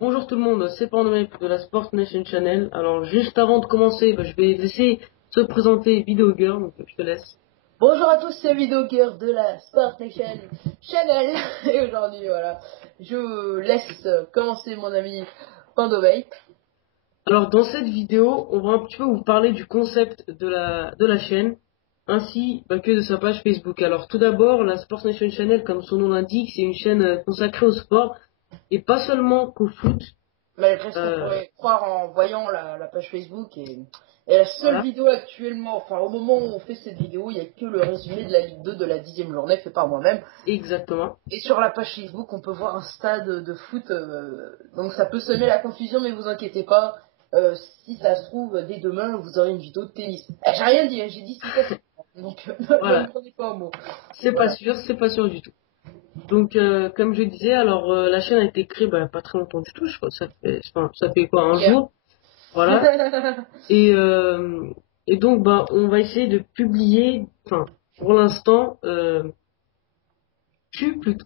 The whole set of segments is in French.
Bonjour tout le monde, c'est Pornomep de la Sport Nation Channel. Alors juste avant de commencer, je vais laisser se présenter Video Girl, donc je te laisse. Bonjour à tous, c'est Vidocœur de la Sport Nation Channel. Et aujourd'hui, voilà, je laisse commencer mon ami Pandovey. Alors dans cette vidéo, on va un petit peu vous parler du concept de la chaîne, ainsi que de sa page Facebook. Alors tout d'abord, la Sport Nation Channel, comme son nom l'indique, c'est une chaîne consacrée au sport, et pas seulement qu'au foot. Malgré ce qu'on Euh, pourrait croire en voyant la page Facebook. Et la seule voilà, vidéo actuellement, enfin au moment où on fait cette vidéo, il n'y a que le résumé de la Ligue 2 de la 10e journée fait par moi-même. exactement. Et sur la page Facebook, on peut voir un stade de foot. Donc ça peut semer la confusion, mais vous inquiétez pas. Si ça se trouve, dès demain, vous aurez une vidéo de tennis. J'ai rien dit, hein, j'ai dit si ça se trouve. Donc ne me Voilà, prenez pas au mot. c'est Voilà. c'est pas sûr du tout. Donc, comme je disais, alors la chaîne a été créée pas très longtemps du tout, je crois que ça fait quoi, un Hier. jour, voilà. Et, et donc, on va essayer de publier, pour l'instant,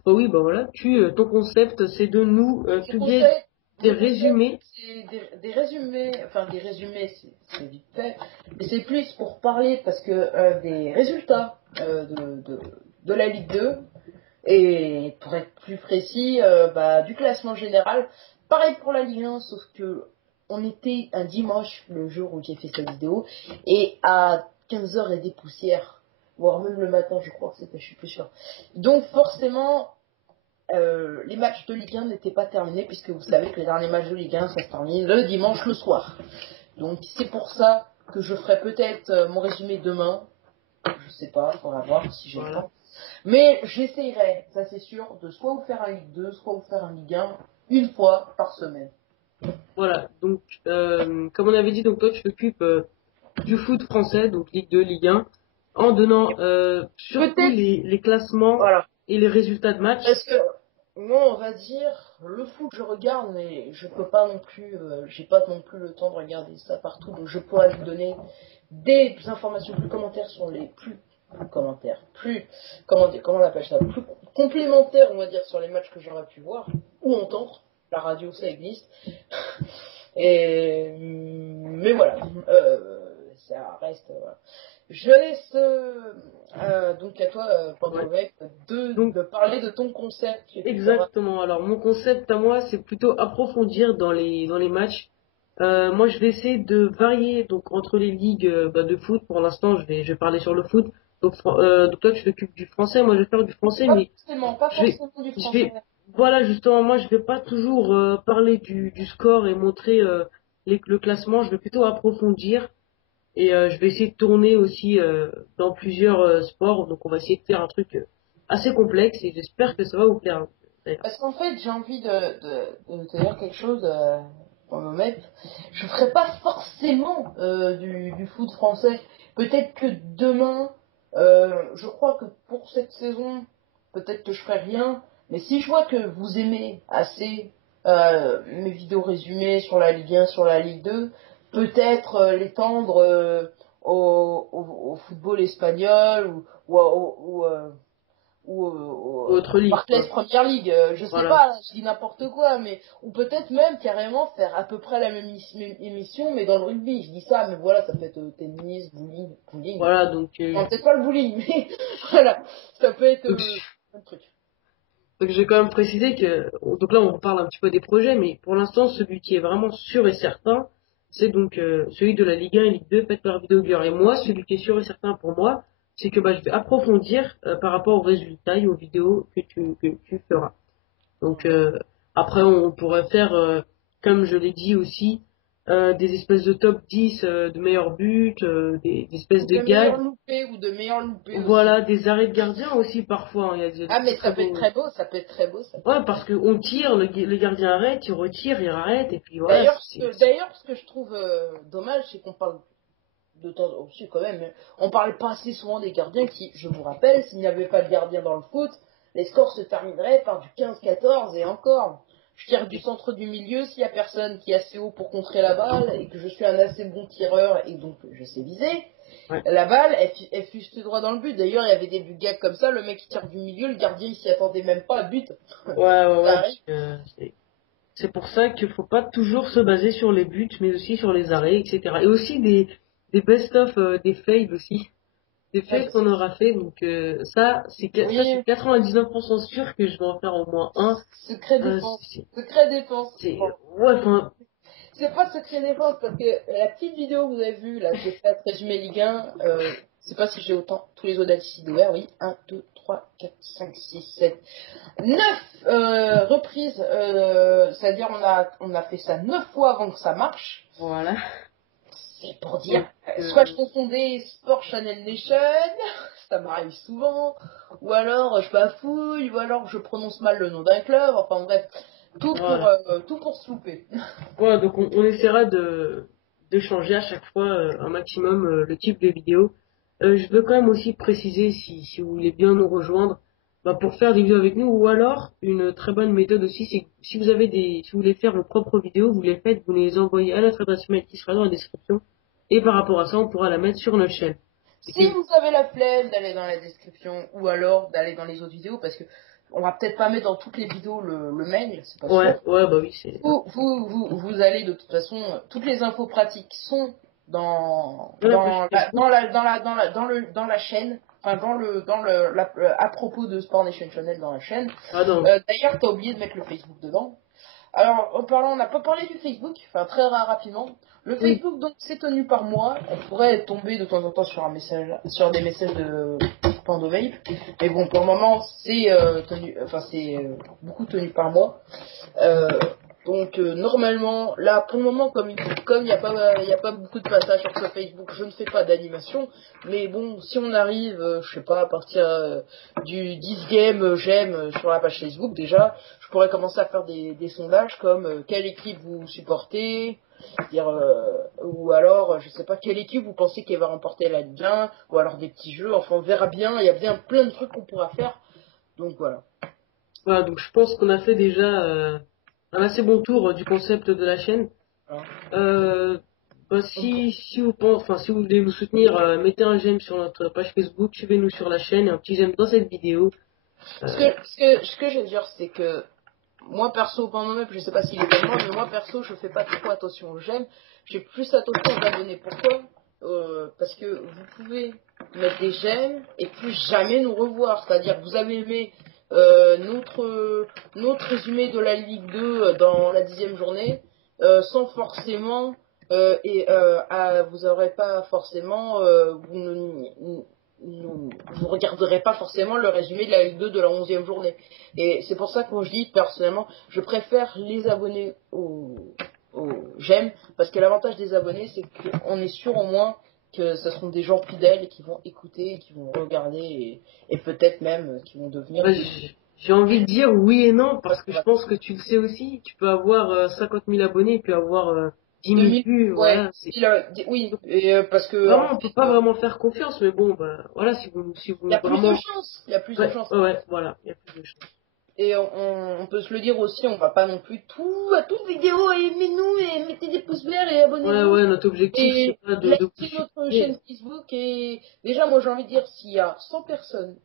oui, voilà, ton concept, c'est de nous Mon publier conseil, des mon conseil, résumés, c'est des résumés, enfin des résumés, c'est vite fait, mais c'est plus pour parler parce que des résultats de la Ligue 2 et pour être plus précis, du classement général. Pareil pour la Ligue 1, sauf que on était un dimanche le jour où j'ai fait cette vidéo et à 15 heures et des poussières, voire même le matin, je crois que c'était, je suis plus sûr. Donc forcément, les matchs de Ligue 1 n'étaient pas terminés puisque vous savez que les derniers matchs de Ligue 1 ça se termine le dimanche le soir. Donc c'est pour ça que je ferai peut-être mon résumé demain. Je sais pas, on va voir si j'ai le voilà. temps. Mais j'essayerai, ça c'est sûr, de soit vous faire un Ligue 2, soit vous faire un Ligue 1 une fois par semaine. Voilà. Donc, comme on avait dit, donc toi, tu t'occupes du foot français, donc Ligue 2, Ligue 1, en donnant surtout Peut-être, les classements voilà. et les résultats de match. Parce que moi, on va dire, le foot, je regarde, mais je peux pas non plus, j'ai pas non plus le temps de regarder ça partout, donc je pourrais vous donner des informations plus commentaires sur les plus commentaires, plus, comment on appelle ça, plus complémentaires, on va dire, sur les matchs que j'aurais pu voir ou entendre. La radio, ça existe. Mais voilà, ça reste. Voilà. Je laisse donc à toi, Ouais. Pandrovec, Donc, de parler de ton concept que tu feras. exactement. Alors, mon concept à moi, c'est plutôt approfondir dans les matchs. Moi, je vais essayer de varier donc entre les ligues de foot. Pour l'instant, je vais parler sur le foot. Donc toi, tu t'occupes du français. Moi, je vais faire du français, mais Pas je vais, forcément du je français. vais, voilà, justement, moi, je vais pas toujours parler du score et montrer le classement. Je vais plutôt approfondir et je vais essayer de tourner aussi dans plusieurs sports. Donc, on va essayer de faire un truc assez complexe et j'espère que ça va vous plaire, hein, d'ailleurs. Parce qu'en fait, j'ai envie de te dire quelque chose pour me mettre. Je ferai pas forcément du foot français. Peut-être que demain, je crois que pour cette saison, peut-être que je ferai rien. Mais si je vois que vous aimez assez mes vidéos résumées sur la Ligue 1, sur la Ligue 2, peut-être l'étendre au football espagnol Autre au ligue, Barclays quoi. Premier League, je sais Voilà. pas, je dis n'importe quoi, mais ou peut-être même carrément faire à peu près la même émission, mais dans le rugby. Je dis ça, mais voilà, ça peut être tennis, bowling. Voilà, donc, Non, peut-être pas le bowling, mais voilà, ça peut être donc, un truc. donc j'ai quand même précisé que, donc là on parle un petit peu des projets, mais pour l'instant celui qui est vraiment sûr et certain, c'est donc celui de la Ligue 1 et Ligue 2 faite par Videogear. Et moi, celui qui est sûr et certain pour moi, c'est que je vais approfondir par rapport aux résultats et aux vidéos que tu feras. Donc après on pourrait faire, comme je l'ai dit aussi, des espèces de top 10 de meilleurs buts, des espèces Ou de de meilleurs gags, loupés, ou de meilleurs loupés aussi. voilà, des arrêts de gardien aussi parfois, hein. Il y a des Ah, très mais très ça peut être beaux. très beau, ça peut être très beau, ça peut être Ouais, très parce qu'on tire, le gardien arrête, il retire, il arrête, et puis voilà. D'ailleurs, ce que je trouve dommage, c'est qu'on parle de temps aussi quand même, on parle pas assez souvent des gardiens qui, je vous rappelle, s'il n'y avait pas de gardien dans le foot, les scores se termineraient par du 15-14 et encore. Je tire du centre du milieu, s'il y a personne qui est assez haut pour contrer la balle et que je suis un assez bon tireur et donc je sais viser, Ouais, la balle, elle fuse tout droit dans le but. D'ailleurs, il y avait des buts gags comme ça, le mec qui tire du milieu, le gardien il s'y attendait même pas, but. ouais, ouais, Ça ouais, arrive. C'est pour ça qu'il faut pas toujours se baser sur les buts, mais aussi sur les arrêts, etc. Et aussi des best-of, des fails aussi. Des fails qu'on aura fait. Donc ça, c'est Oui, 99% sûr que je vais en faire au moins un. secret Euh, défense. c'est, Secret défense. c'est- Bon, ouais, enfin, c'est pas secret défense parce que la petite vidéo que vous avez vue, là, que j'ai faite résumé Ligue 1, je sais pas si j'ai autant, tous les Audacity d'ouvert, oui. 1, 2, 3, 4, 5, 6, 7, 9 reprises. C'est-à-dire on a fait ça 9 fois avant que ça marche. voilà. C'est pour dire, Donc, soit je confondais Sport Channel Nation, ça m'arrive souvent, ou alors je bafouille, ou alors je prononce mal le nom d'un club, enfin bref, voilà. tout pour se louper. Voilà, donc on essaiera de changer à chaque fois un maximum le type de vidéo. Je veux quand même aussi préciser si vous voulez bien nous rejoindre bah, pour faire des vidéos avec nous ou alors une très bonne méthode aussi c'est que si vous avez si vous voulez faire vos propres vidéos, vous les faites, vous les envoyez à notre adresse mail qui sera dans la description et par rapport à ça on pourra la mettre sur notre chaîne. Et Si puis, vous avez la flemme d'aller dans la description, ou alors d'aller dans les autres vidéos, parce que on va peut-être pas mettre dans toutes les vidéos le mail, c'est pas sûr. ouais bah oui c'est Vous allez de toute façon, toutes les infos pratiques sont dans la page Facebook. dans la chaîne, enfin à propos de Sport Nation Channel dans la chaîne. Ah non. D'ailleurs, t'as oublié de mettre le Facebook dedans. Alors, on n'a pas parlé du Facebook, enfin très rapidement. Le Oui. Facebook, donc, c'est tenu par moi. On pourrait tomber de temps en temps sur un message, sur des messages de Pandovape. Mais bon, pour le moment, c'est beaucoup tenu par moi. Euh, normalement, là, pour le moment, comme il n'y a pas beaucoup de passages sur ce Facebook, je ne fais pas d'animation. Mais bon, si on arrive, je sais pas, à partir du 10 game j'aime sur la page Facebook, déjà, je pourrais commencer à faire des sondages comme quelle équipe vous supportez, dire, ou alors, je sais pas, quelle équipe vous pensez qu'elle va remporter la Ligue 1, ou alors des petits jeux, enfin on verra bien, il y a bien plein de trucs qu'on pourra faire. Donc voilà. Voilà, donc je pense qu'on a fait déjà un assez bon tour du concept de la chaîne. Voilà. Euh, bah, si vous pensez, enfin, si vous voulez nous soutenir, mettez un j'aime sur notre page Facebook, suivez-nous sur la chaîne et un petit j'aime dans cette vidéo. Euh, Ce que je veux dire, c'est que moi perso, par moi-même, je sais pas s'il est comme moi, mais moi perso, je fais pas trop attention aux j'aime. J'ai plus attention aux abonnés. Pourquoi Parce que vous pouvez mettre des j'aime et plus jamais nous revoir. C'est-à-dire que vous avez aimé notre résumé de la Ligue 2 dans la 10e journée, sans forcément vous aurez pas forcément vous regarderez pas forcément le résumé de la Ligue 2 de la 11e journée. Et c'est pour ça que moi je dis, personnellement, je préfère les abonnés au j'aime, parce que l'avantage des abonnés, c'est qu'on est sûr au moins que ce seront des gens fidèles et qui vont écouter, et qui vont regarder, et peut-être même qui vont devenir bah, des... j'ai envie de dire oui et non, parce que je pense que tu le sais aussi, tu peux avoir 50 000 abonnés, puis avoir 10 000 2000, vues, ouais, voilà. oui, et parce que en Vraiment, on fait, peut pas vraiment faire confiance, mais bon, bah, voilà, si il y vous a plus de vraiment, chances, il y a plus de chances. voilà, il y a plus de chance. Et on peut se le dire aussi, on va pas non plus à toute vidéo, aimez-nous et mettez des pouces verts et abonnez-vous. Ouais, notre objectif, c'est Et pas de vous likez notre supplier. chaîne Facebook. Et déjà, moi j'ai envie de dire, s'il y a 100 personnes,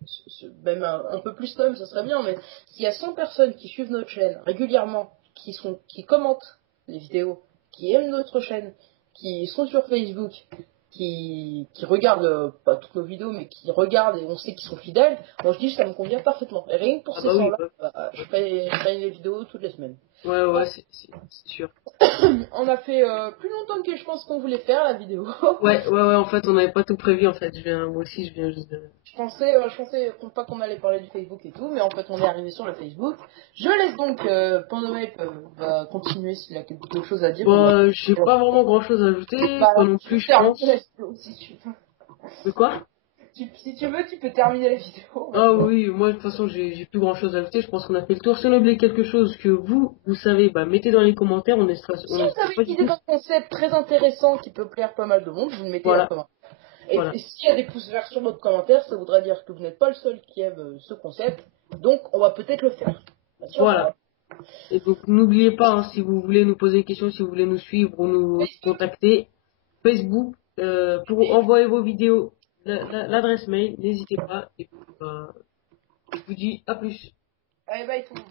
même un peu plus quand même, ça serait bien, mais s'il y a 100 personnes qui suivent notre chaîne régulièrement, qui commentent les vidéos, qui aiment notre chaîne, qui sont sur Facebook, qui regardent pas toutes nos vidéos, mais qui regardent et on sait qu'ils sont fidèles, moi je dis ça me convient parfaitement. Et rien que pour Ah ces bah oui, 100 là, bah, je ferai une vidéo toutes les semaines. ouais, Bon, c'est sûr. on a fait plus longtemps que je pense qu'on voulait faire la vidéo. En fait, on n'avait pas tout prévu, en fait. Moi aussi, je viens juste de... Je pensais pas qu'on allait parler du Facebook et tout, mais en fait on est arrivé sur le Facebook. Je laisse donc Pandomape va continuer s'il a quelque chose à dire. Bah, j'ai pas vraiment grand-chose à ajouter, Bah, toi non tu plus, peux je terminer la pense. vidéo si tu veux. De quoi? Si tu veux, tu peux terminer la vidéo Ah maintenant. oui, moi, de toute façon, j'ai plus grand-chose à ajouter. Je pense qu'on a fait le tour. Si on a oublié quelque chose que vous savez, bah, mettez dans les commentaires. On Si vous n'hésitera avez pas une du idée tout. d'un concept très intéressant qui peut plaire pas mal de monde, vous le mettez en Voilà, commentaire. voilà, Et s'il y a des pouces verts sur notre commentaire, ça voudra dire que vous n'êtes pas le seul qui aime ce concept. Donc, on va peut-être le faire. Bien sûr, voilà. Et donc, n'oubliez pas, hein, si vous voulez nous poser des questions, si vous voulez nous suivre ou nous Facebook. contacter, Facebook, pour Et envoyer vos vidéos, l'adresse mail, n'hésitez pas. Et puis, bah, je vous dis à plus. allez, bye tout le monde.